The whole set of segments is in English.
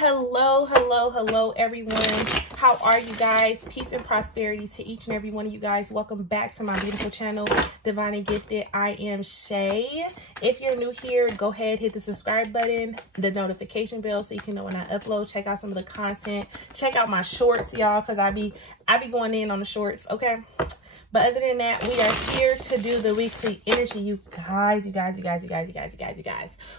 Hello everyone. How are you guys? Peace and prosperity to each and every one of you guys. Welcome back to my beautiful channel, Divine and Gifted. I am Shay. If you're new here, go ahead, hit the subscribe button, the notification bell so you can know when I upload. Check out some of the content. Check out my shorts, y'all, because I be going in on the shorts, okay? But other than that, we are here to do the weekly energy. You guys.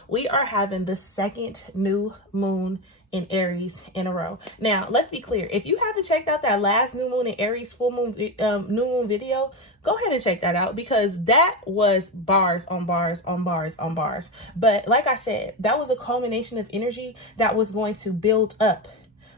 We are having the second new moon in Aries in a row. Now, let's be clear. If you haven't checked out that last new moon in Aries full moon new moon video, go ahead and check that out because that was bars on bars on bars on bars. But like I said, that was a culmination of energy that was going to build up,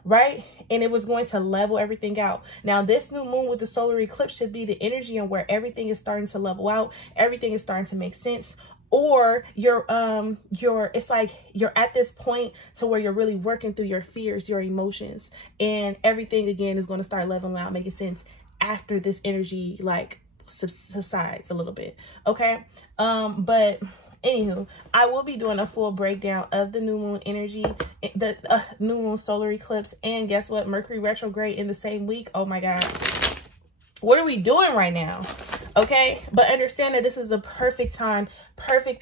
right? And it was going to level everything out. Now, this new moon with the solar eclipse should be the energy and where everything is starting to level out. Everything is starting to make sense. Or it's like you're at this point to where you're really working through your fears, your emotions, and everything again is going to start leveling out, making sense after this energy like subsides a little bit. Okay. But anywho, I will be doing a full breakdown of the new moon energy, the new moon solar eclipse, and guess what? Mercury retrograde in the same week. Oh my God. What are we doing right now? Okay, but understand that this is the perfect time, perfect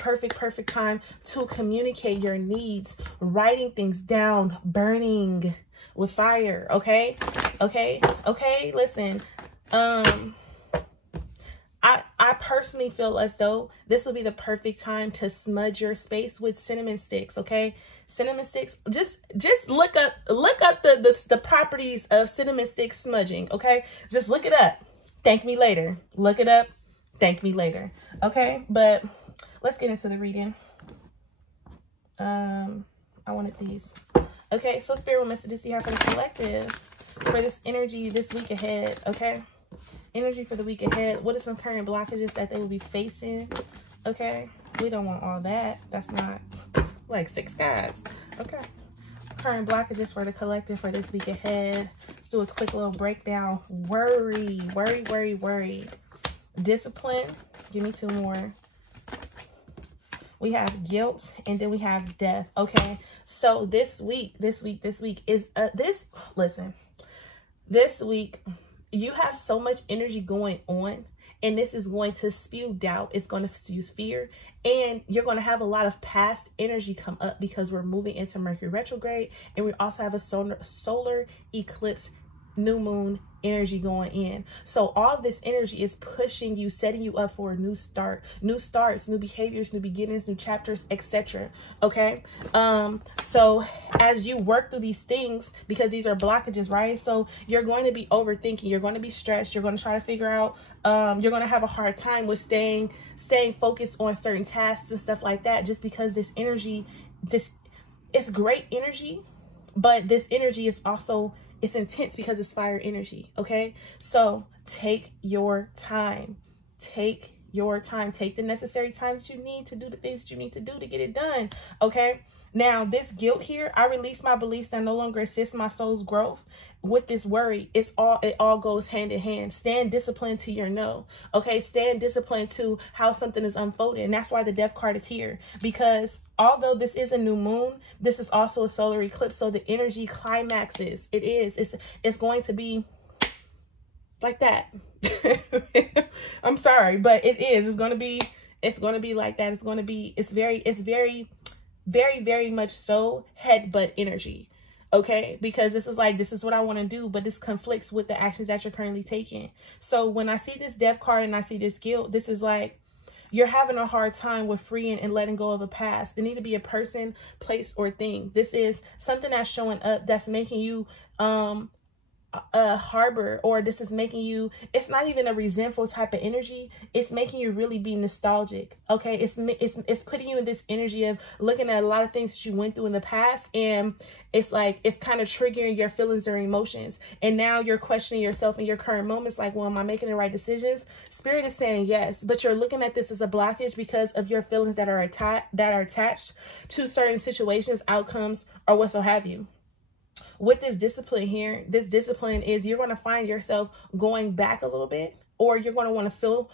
time to communicate your needs, writing things down, burning with fire. Okay, listen, I personally feel as though this will be the perfect time to smudge your space with cinnamon sticks. Okay, cinnamon sticks. Just look up the properties of cinnamon stick smudging. Okay, just look it up. Thank me later. Look it up. Thank me later. Okay, but let's get into the reading. I wanted these. Okay, so Spirit messages you have for the collective for this energy this week ahead. Okay, energy for the week ahead. What are some current blockages that they will be facing? Okay, we don't want all that. That's not like 6 cards. Okay, current blockages for the collective for this week ahead. Let's do a quick little breakdown. Worry. Discipline. Give me 2 more. We have guilt, and then we have death. Okay, so this week is listen, this week you have so much energy going on, and this is going to spew doubt. It's going to spew fear, and you're going to have a lot of past energy come up because we're moving into Mercury retrograde, and we also have a solar eclipse new moon energy going in. So all of this energy is pushing you, setting you up for a new start, new starts, new behaviors, new beginnings, new chapters, etc. Okay, so as you work through these things, because these are blockages, right? So you're going to be overthinking, you're going to be stressed, you're going to try to figure out, you're going to have a hard time with staying focused on certain tasks and stuff like that, just because this energy, it's great energy, but this energy is also, it's intense because it's fire energy. Okay, so take your time. Take your time. Take the necessary time that you need to do the things that you need to do to get it done. Okay, now this guilt here, I release my beliefs that no longer assist my soul's growth. With this worry, it all goes hand in hand. Stand disciplined to your no. Okay, stand disciplined to how something is unfolding. And that's why the death card is here, because although this is a new moon, this is also a solar eclipse. So the energy climaxes. It's going to be like that. I'm sorry, but it is. It's going to be like that. It's very much so headbutt energy. Okay, because this is what I want to do, but this conflicts with the actions that you're currently taking. So when I see this death card and I see this guilt, this is like you're having a hard time with freeing and letting go of a past. There need to be a person, place, or thing. This is something that's showing up that's making you a harbor, or this is making you, it's not even a resentful type of energy. It's making you really be nostalgic. Okay, it's putting you in this energy of looking at a lot of things that you went through in the past, and it's like it's kind of triggering your feelings or emotions, and now you're questioning yourself in your current moments, like, well, am I making the right decisions? Spirit is saying yes, but you're looking at this as a blockage because of your feelings that are attached to certain situations, outcomes, or what so have you. With this discipline here, this discipline is you're going to find yourself going back a little bit, or you're going to want to feel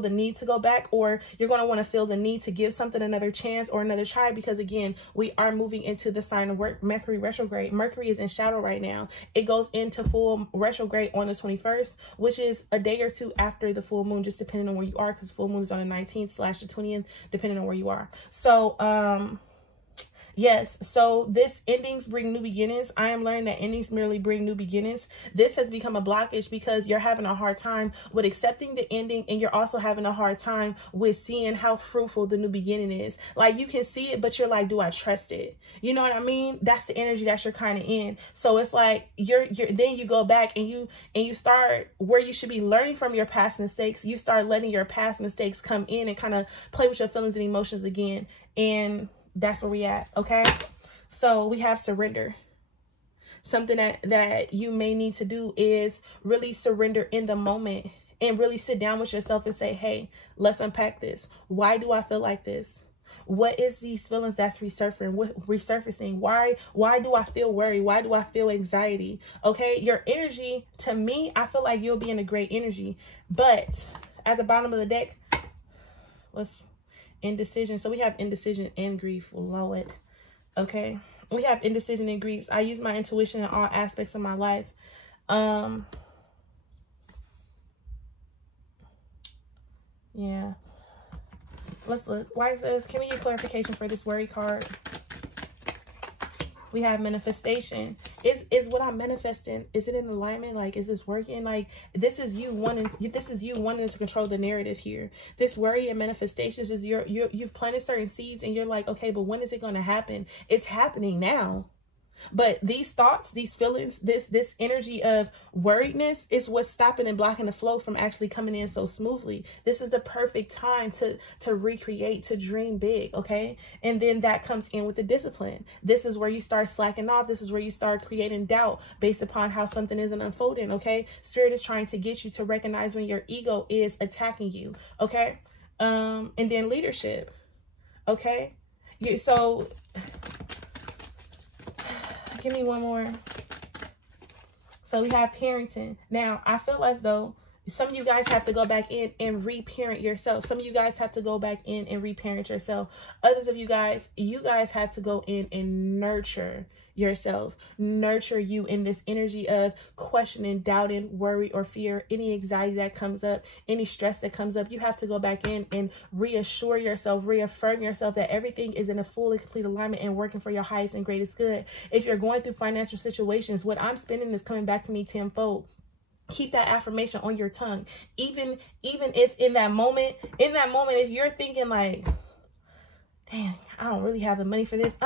the need to go back, or you're going to want to feel the need to give something another chance or another try, because again, we are moving into the sign of Mercury retrograde. Mercury is in shadow right now. It goes into full retrograde on the 21st, which is a day or two after the full moon, just depending on where you are, because the full moon is on the 19th / the 20th, depending on where you are. So, yes, so this endings bring new beginnings. I am learning that endings merely bring new beginnings. This has become a blockage because you're having a hard time with accepting the ending, and you're also having a hard time with seeing how fruitful the new beginning is. Like, you can see it, but you're like, do I trust it? You know what I mean? That's the energy that you're kind of in. So it's like then you go back and you start where you should be learning from your past mistakes. You start letting your past mistakes come in and kind of play with your feelings and emotions again. And that's where we at, okay? So we have surrender. Something that you may need to do is really surrender in the moment and really sit down with yourself and say, hey, let's unpack this. Why do I feel like this? What is these feelings that's resurfacing? Why do I feel worried? Why do I feel anxiety? Okay, your energy, to me, I feel like you'll be in a great energy. But at the bottom of the deck, indecision. So we have indecision and grief. Lord. Okay. We have indecision and grief. I use my intuition in all aspects of my life. Yeah. Let's look. Why is this? Can we get clarification for this worry card? We have manifestation. Is what I'm manifesting, is it in alignment? Like, is this working? Like, this is you wanting to control the narrative here. This worry and manifestations is you've planted certain seeds and you're like, okay, but when is it going to happen? It's happening now. But these thoughts, these feelings, this energy of worriedness is what's stopping and blocking the flow from actually coming in so smoothly. This is the perfect time to recreate, to dream big, okay? And then that comes in with the discipline. This is where you start slacking off. This is where you start creating doubt based upon how something isn't unfolding, okay? Spirit is trying to get you to recognize when your ego is attacking you, okay? And then leadership, okay? So give me one more. So we have parenting. Now, I feel as though some of you guys have to go back in and reparent yourself. Some of you guys have to go back in and reparent yourself. Others of you guys have to go in and nurture yourself. Nurture you in this energy of questioning, doubting, worry, or fear, any anxiety that comes up, any stress that comes up. You have to go back in and reassure yourself, reaffirm yourself that everything is in a full and complete alignment and working for your highest and greatest good. If you're going through financial situations, what I'm spending is coming back to me tenfold. Keep that affirmation on your tongue. Even if in that moment, if you're thinking like, damn, I don't really have the money for this.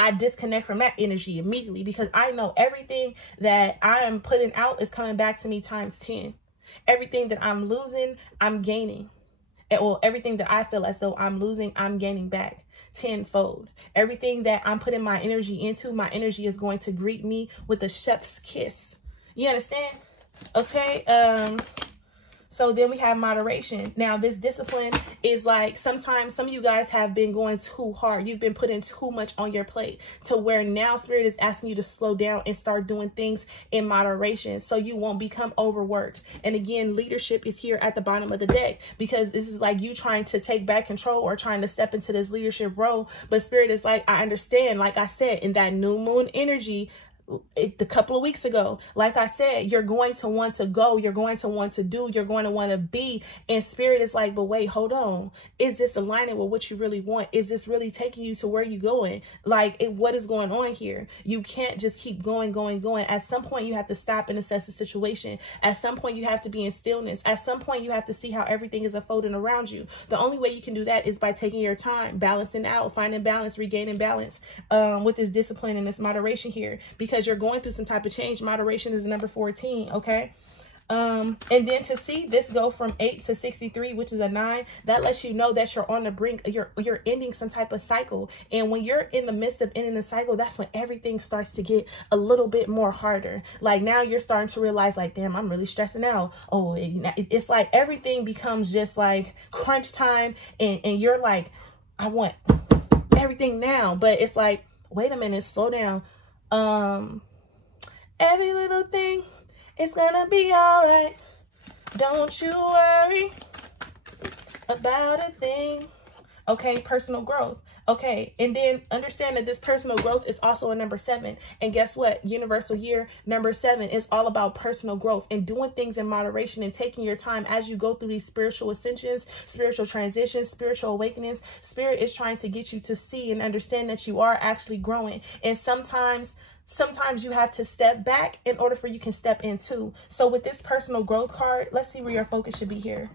I disconnect from that energy immediately, because I know everything that I am putting out is coming back to me times 10. Everything that I'm losing, I'm gaining. Well, everything that I feel as though I'm losing, I'm gaining back tenfold. Everything that I'm putting my energy into, my energy is going to greet me with a chef's kiss. You understand? Okay. So then we have moderation. Now, this discipline is like, sometimes some of you guys have been going too hard. You've been putting too much on your plate to where now Spirit is asking you to slow down and start doing things in moderation so you won't become overworked. And again, leadership is here at the bottom of the deck, because this is like you trying to take back control or trying to step into this leadership role. But Spirit is like, I understand, like I said, in that new moon energy, a couple of weeks ago, like I said, you're going to want to go, you're going to want to do, you're going to want to be. And Spirit is like, but wait, hold on. Is this aligning with what you really want? Is this really taking you to where you're going? Like, what is going on here? You can't just keep going. At some point, you have to stop and assess the situation. At some point, you have to be in stillness. At some point, you have to see how everything is unfolding around you. The only way you can do that is by taking your time, balancing out, finding balance, regaining balance with this discipline and this moderation here, because you're going through some type of change. Moderation is number 14, okay? And then to see this go from 8 to 63, which is a 9, that lets you know that you're on the brink, you're ending some type of cycle. And when you're in the midst of ending the cycle, that's when everything starts to get a little bit more harder. Like, now you're starting to realize, like, damn, I'm really stressing out. Oh, it's like everything becomes just like crunch time, and you're like, I want everything now. But it's like, wait a minute, slow down. Every little thing It's gonna be all right. Don't you worry about a thing. Okay, personal growth. Okay, and then understand that this personal growth is also a number 7. And guess what? Universal year number 7 is all about personal growth and doing things in moderation and taking your time as you go through these spiritual ascensions, spiritual transitions, spiritual awakenings. Spirit is trying to get you to see and understand that you are actually growing. And sometimes you have to step back in order for you can step into. So with this personal growth card, let's see where your focus should be here.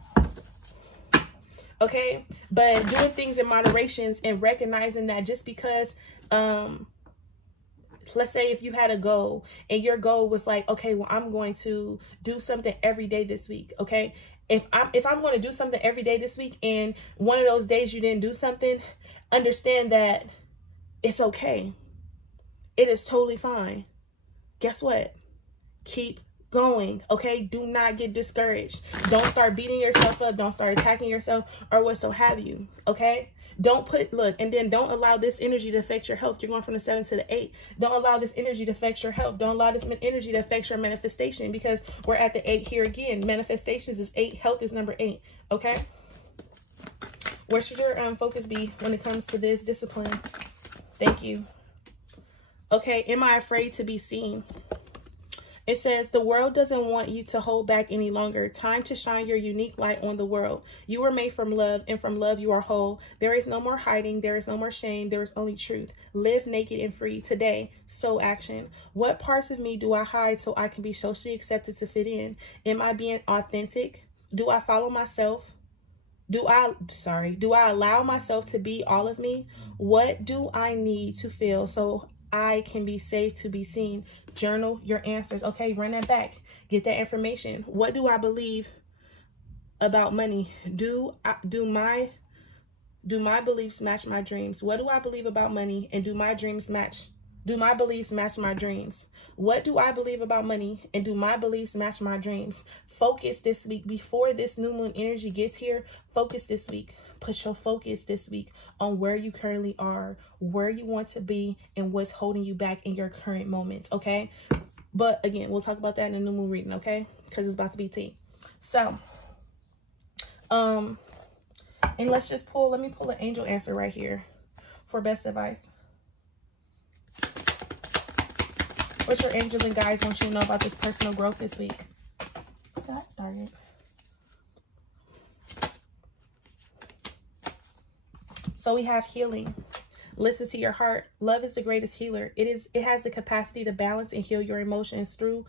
Okay, but doing things in moderations and recognizing that just because, let's say if you had a goal and your goal was like, okay, well, I'm going to do something every day this week. Okay, if I'm going to do something every day this week and one of those days you didn't do something, understand that it's okay. It is totally fine. Guess what? Keep going. Okay, do not get discouraged. Don't start beating yourself up. Don't start attacking yourself or what so have you. Okay, don't look, and then don't allow this energy to affect your health. You're going from the 7 to the 8. Don't allow this energy to affect your health. Don't allow this energy to affect your manifestation, because we're at the 8 here again. Manifestations is 8, health is number 8. Okay, where should your focus be when it comes to this discipline? Thank you. Okay, am I afraid to be seen? It says, the world doesn't want you to hold back any longer. Time to shine your unique light on the world. You were made from love, and from love you are whole. There is no more hiding. There is no more shame. There is only truth. Live naked and free today. So action. What parts of me do I hide so I can be socially accepted to fit in? Am I being authentic? Do I follow myself? Do I allow myself to be all of me? What do I need to feel so I can be safe to be seen? Journal your answers. Okay, run that back. Get that information. What do I believe about money? Do my beliefs match my dreams? What do I believe about money, and do my beliefs match my dreams? What do I believe about money, and do my beliefs match my dreams? Focus this week before this new moon energy gets here. Focus this week. Put your focus this week on where you currently are, where you want to be, and what's holding you back in your current moments, okay? But again, we'll talk about that in the new moon reading, okay? Because it's about to be tea. So, and let's just let me pull an angel answer right here for best advice. What your angels and guides want you to know about this personal growth this week? God darn it. So we have healing. Listen to your heart. Love is the greatest healer. It has the capacity to balance and heal your emotions through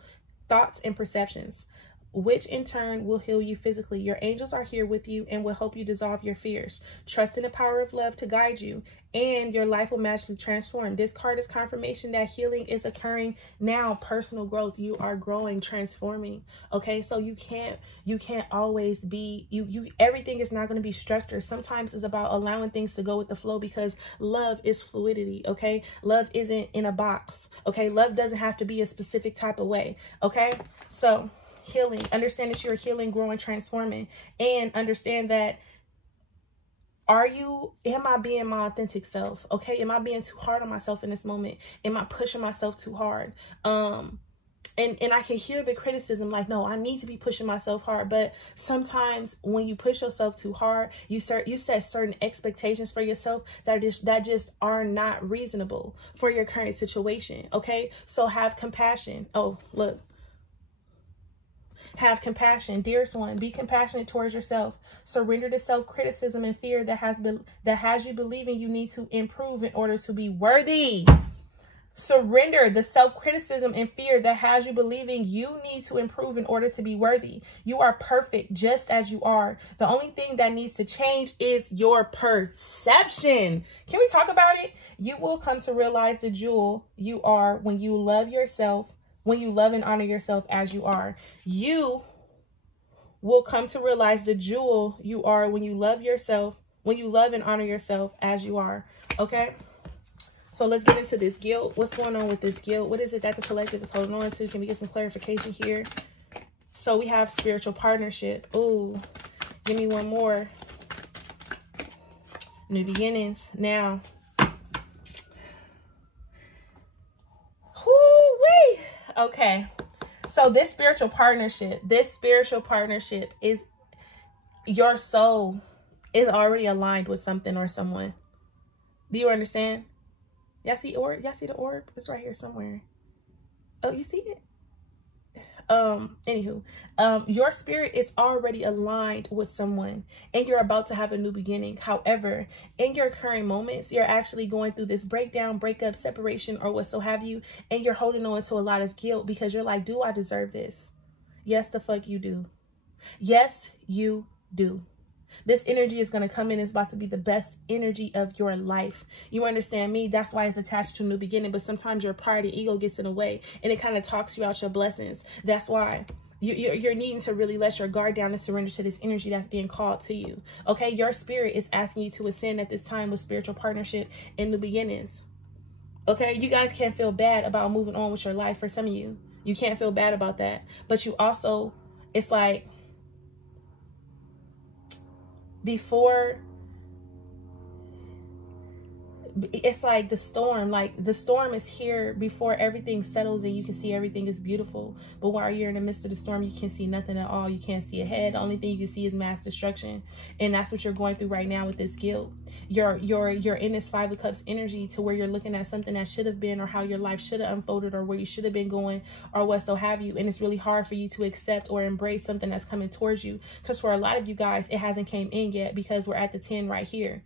thoughts and perceptions, which in turn will heal you physically. Your angels are here with you and will help you dissolve your fears. Trust in the power of love to guide you, and your life will magically transform. This card is confirmation that healing is occurring now. Personal growth. You are growing, transforming. Okay, so you can't always be everything is not going to be structured. Sometimes it's about allowing things to go with the flow, because love is fluidity. Okay, love isn't in a box. Okay, love doesn't have to be a specific type of way. Okay, so healing. Understand that you're healing, growing, transforming, and understand that am I being my authentic self? Okay, am I being too hard on myself in this moment? Am I pushing myself too hard? And I can hear the criticism like, no, I need to be pushing myself hard. But sometimes when you push yourself too hard, you set certain expectations for yourself that just are not reasonable for your current situation. Okay, so have compassion. Oh, look. Have compassion. Dearest one, be compassionate towards yourself. Surrender to self-criticism and fear that has you believing you need to improve in order to be worthy. Surrender the self-criticism and fear that has you believing you need to improve in order to be worthy. You are perfect just as you are. The only thing that needs to change is your perception. Can we talk about it? You will come to realize the jewel you are when you love yourself. When you love and honor yourself as you are. You will come to realize the jewel you are when you love yourself, when you love and honor yourself as you are. Okay? So let's get into this guilt. What's going on with this guilt? What is it that the collective is holding on to? Can we get some clarification here? So we have spiritual partnership. Ooh, give me one more. New beginnings. Now. Whoo-wee. Okay, So this spiritual partnership is your soul is already aligned with something or someone. Do you understand? Y'all see orb? Y'all see the orb? It's right here somewhere. Oh, you see it? Anywho, your spirit is already aligned with someone and you're about to have a new beginning. However, in your current moments, you're actually going through this breakdown, breakup, separation, or what so have you, and you're holding on to a lot of guilt because you're like, do I deserve this? Yes, the fuck you do. Yes, you do. This energy is going to come in. It's about to be the best energy of your life. You understand me? That's why it's attached to a new beginning. But sometimes your pride and ego gets in the way and it kind of talks you out your blessings. That's why you're needing to really let your guard down and surrender to this energy that's being called to you. Okay, your spirit is asking you to ascend at this time with spiritual partnership and new beginnings. Okay, you guys can't feel bad about moving on with your life. For some of you, you can't feel bad about that. But you also, it's like, before, it's like the storm is here before everything settles and you can see everything is beautiful. But while you're in the midst of the storm, you can't see nothing at all. You can't see ahead. The only thing you can see is mass destruction. And that's what you're going through right now with this guilt. You're in this 5 of Cups energy to where you're looking at something that should have been, or how your life should have unfolded, or where you should have been going, or what so have you. And it's really hard for you to accept or embrace something that's coming towards you. Because for a lot of you guys, it hasn't came in yet because we're at the 10 right here.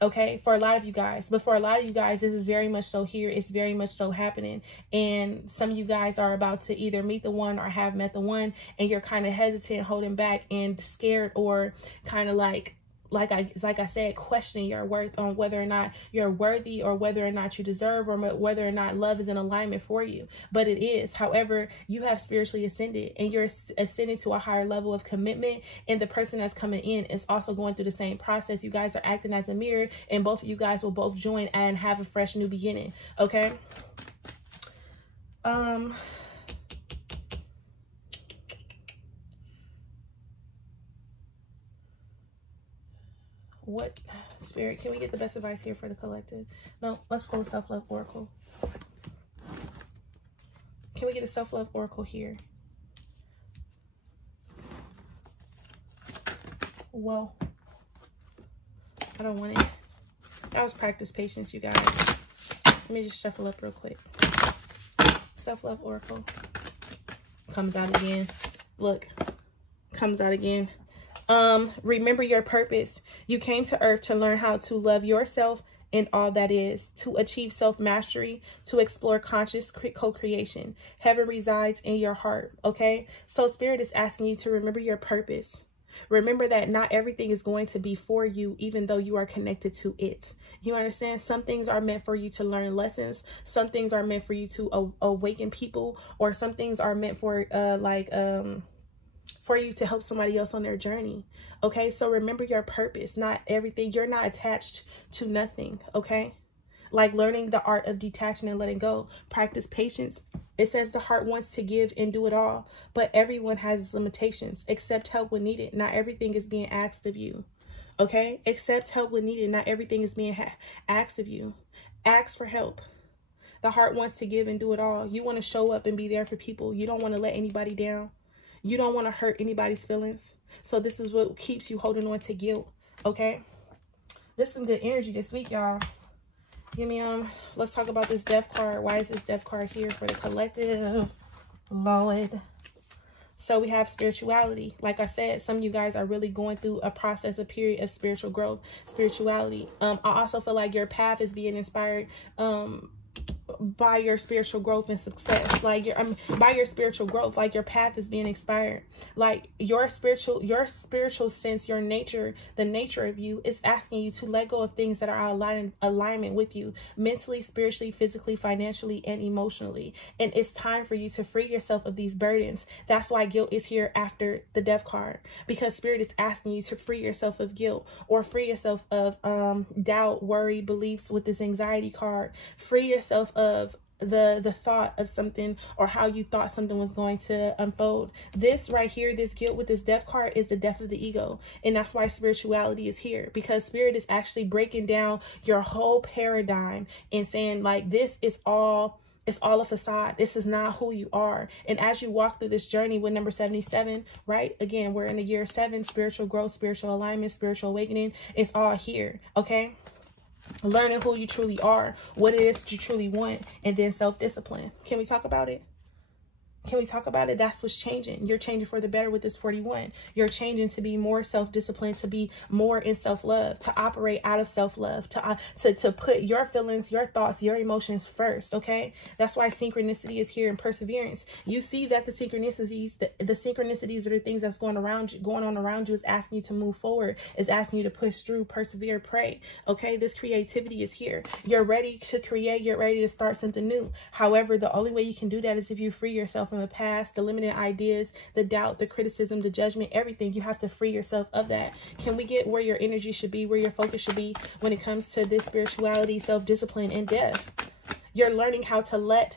Okay, for a lot of you guys. But for a lot of you guys, this is very much so here. It's very much so happening. And some of you guys are about to either meet the one or have met the one. And you're kind of hesitant, holding back and scared, or kind of like I said, questioning your worth on whether or not you're worthy, or whether or not you deserve, or whether or not love is in alignment for you. But it is. However, you have spiritually ascended and you're ascending to a higher level of commitment. And the person that's coming in is also going through the same process. You guys are acting as a mirror, and both of you guys will both join and have a fresh new beginning. Okay. What spirit, can we get the best advice here for the collective? No, let's pull a self-love oracle. Can we get a self-love oracle here? Whoa, I don't want it. That was practice patience, you guys. Let me just shuffle up real quick. Self-love oracle comes out again. Look, comes out again. Remember your purpose. You came to earth to learn how to love yourself and all that is, to achieve self-mastery, to explore conscious co-creation. Heaven resides in your heart. Okay, so spirit is asking you to remember your purpose. Remember that not everything is going to be for you, even though you are connected to it. You understand? Some things are meant for you to learn lessons. Some things are meant for you to awaken people, or some things are meant for for you to help somebody else on their journey. Okay, so remember your purpose. Not everything, you're not attached to nothing. Okay, like learning the art of detaching and letting go. Practice patience. It says the heart wants to give and do it all, but everyone has its limitations. Accept help when needed. Not everything is being asked of you. Okay, accept help when needed. Not everything is being asked of you. Ask for help. The heart wants to give and do it all. You want to show up and be there for people. You don't want to let anybody down. You don't want to hurt anybody's feelings. So this is what keeps you holding on to guilt. Okay, this is some good energy this week, y'all. Give me let's talk about this death card. Why is this death card here for the collective? Lord. So we have spirituality. Like I said, some of you guys are really going through a process, a period of spiritual growth, spirituality. I also feel like your path is being inspired by your spiritual growth and success. Like by your spiritual growth, like your path is being inspired. Like your spiritual sense, your nature, the nature of you is asking you to let go of things that are out of alignment with you, mentally, spiritually, physically, financially, and emotionally. And it's time for you to free yourself of these burdens. That's why guilt is here after the death card, because spirit is asking you to free yourself of guilt, or free yourself of doubt, worry, beliefs with this anxiety card. Free yourself of the thought of something, or how you thought something was going to unfold. This right here, this guilt with this death card, is the death of the ego. And that's why spirituality is here, because spirit is actually breaking down your whole paradigm and saying, like, this is all It's all a facade. This is not who you are. And as you walk through this journey with number 77, right? Again, we're in the year 7, spiritual growth, spiritual alignment, spiritual awakening. It's all here, okay? Learning who you truly are, what it is that you truly want, and then self-discipline. Can we talk about it? Can we talk about it? That's what's changing. You're changing for the better with this 41. You're changing to be more self-disciplined, to be more in self-love, to operate out of self-love, to put your feelings, your thoughts, your emotions first, okay? That's why synchronicity is here and perseverance. You see that the synchronicities, the synchronicities are the things that's going on around you is asking you to move forward, is asking you to push through, persevere, pray, okay? This creativity is here. You're ready to create. You're ready to start something new. However, the only way you can do that is if you free yourself from the past, the limited ideas, the doubt, the criticism, the judgment, everything. You have to free yourself of that. Can we get where your energy should be, where your focus should be when it comes to this spirituality, self-discipline, and death? You're learning how to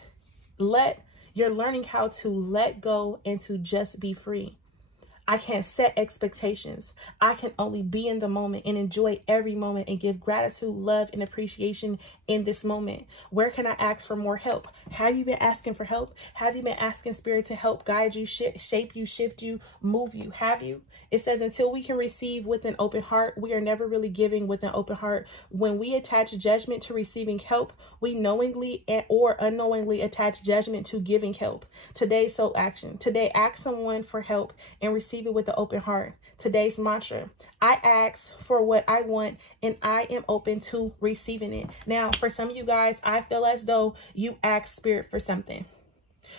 you're learning how to let go and to just be free. I can't set expectations. I can only be in the moment and enjoy every moment and give gratitude, love, and appreciation in this moment. Where can I ask for more help? Have you been asking for help? Have you been asking Spirit to help guide you, shape you, shift you, move you? Have you? It says, until we can receive with an open heart, we are never really giving with an open heart. When we attach judgment to receiving help, we knowingly or unknowingly attach judgment to giving help. Today's soul action. Today, ask someone for help and receive it with an open heart. Today's mantra: I ask for what I want and I am open to receiving it. Now, for some of you guys, I feel as though you ask Spirit for something.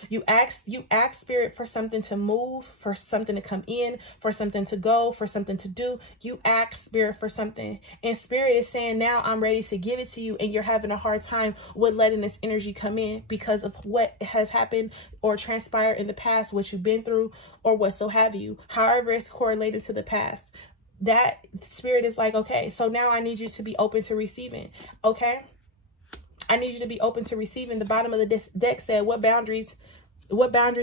You ask Spirit for something to move, for something to come in, for something to go, for something to do. You ask Spirit for something. And Spirit is saying, now I'm ready to give it to you. And you're having a hard time with letting this energy come in because of what has happened or transpired in the past, what you've been through, or what so have you. However, it's correlated to the past. That Spirit is like, okay, so now I need you to be open to receiving. Okay. I need you to be open to receiving. The bottom of the deck said, what boundaries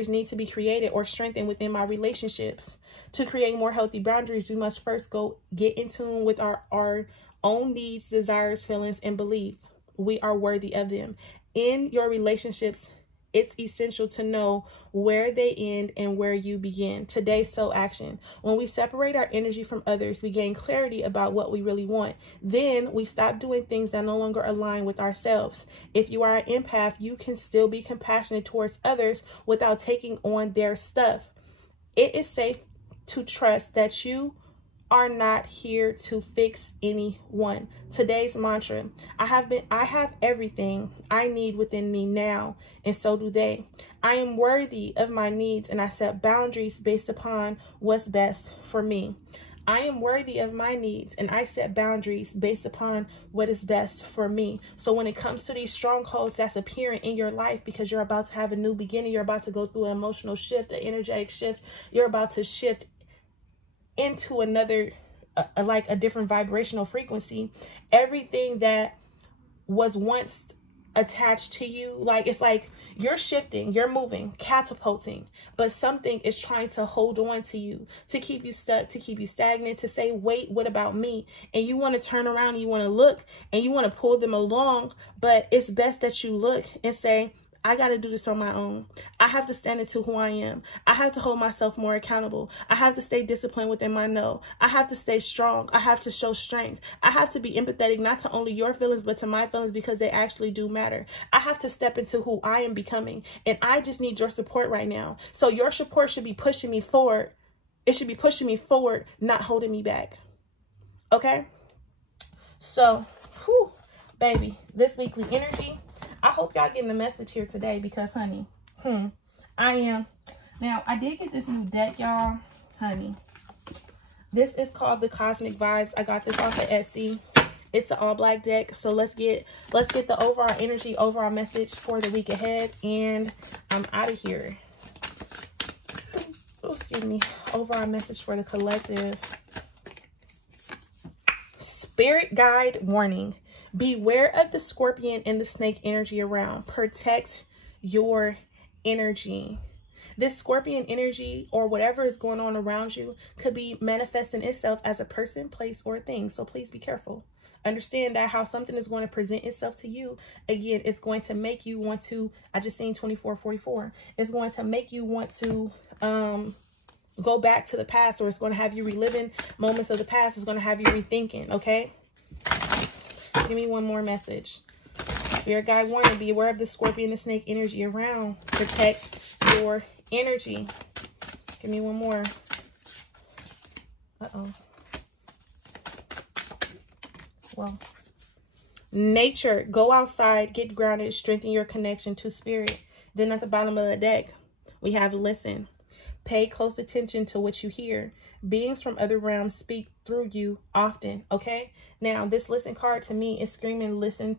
need to be created or strengthened within my relationships? To create more healthy boundaries, we must first go get in tune with our own needs, desires, feelings, and believe we are worthy of them. In your relationships, it's essential to know where they end and where you begin. Today's soul action. When we separate our energy from others, we gain clarity about what we really want. Then we stop doing things that no longer align with ourselves. If you are an empath, you can still be compassionate towards others without taking on their stuff. It is safe to trust that you are not here to fix anyone. Today's mantra: I have everything I need within me now, and so do they. I am worthy of my needs, and I set boundaries based upon what's best for me. I am worthy of my needs, and I set boundaries based upon what is best for me. So when it comes to these strongholds that's appearing in your life, because you're about to have a new beginning, you're about to go through an emotional shift, an energetic shift, you're about to shift into another, like a different vibrational frequency. Everything that was once attached to you, like it's like you're shifting, you're moving, catapulting, but something is trying to hold on to you, to keep you stuck, to keep you stagnant, to say, wait, what about me? And you want to turn around and you want to look and you want to pull them along, but it's best that you look and say, I got to do this on my own. I have to stand into who I am. I have to hold myself more accountable. I have to stay disciplined within my no. I have to stay strong. I have to show strength. I have to be empathetic, not to only your feelings, but to my feelings, because they actually do matter. I have to step into who I am becoming. And I just need your support right now. So your support should be pushing me forward. It should be pushing me forward, not holding me back. Okay? So, whew, baby, this weekly energy, I hope y'all getting the message here today, because, honey, I am. Now, I did get this new deck, y'all. Honey, this is called the Cosmic Vibes. I got this off of Etsy. It's an all black deck. So let's get the overall energy, overall message for the week ahead, and I'm out of here. Oh, excuse me. Overall message for the collective. Spirit guide warning. Beware of the scorpion and the snake energy around. Protect your energy. This scorpion energy or whatever is going on around you could be manifesting itself as a person, place, or thing. So please be careful. Understand that how something is going to present itself to you, again, it's going to make you want to, I just seen 2444. It's going to make you want to go back to the past, or it's going to have you reliving moments of the past. It's going to have you rethinking, okay? Give me one more message. Spirit guide warning, be aware of the scorpion and snake energy around. Protect your energy. Give me one more. Well, nature, go outside, get grounded, strengthen your connection to spirit. Then at the bottom of the deck, we have listen. Pay close attention to what you hear. Beings from other realms speak through you often, okay? Now, this listen card to me is screaming listen.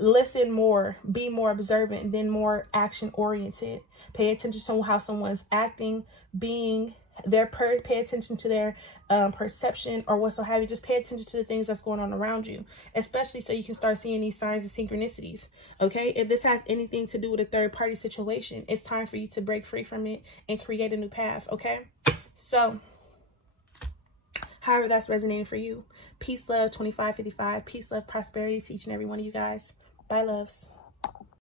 Listen more, be more observant, then more action oriented. Pay attention to how someone's acting, being, pay attention to their perception or what's so have you. Just pay attention to the things that's going on around you, especially so you can start seeing these signs and synchronicities. Okay, if this has anything to do with a third party situation, it's time for you to break free from it and create a new path. Okay, so however that's resonating for you, peace, love, 2555, peace, love, prosperity to each and every one of you guys. Bye, loves.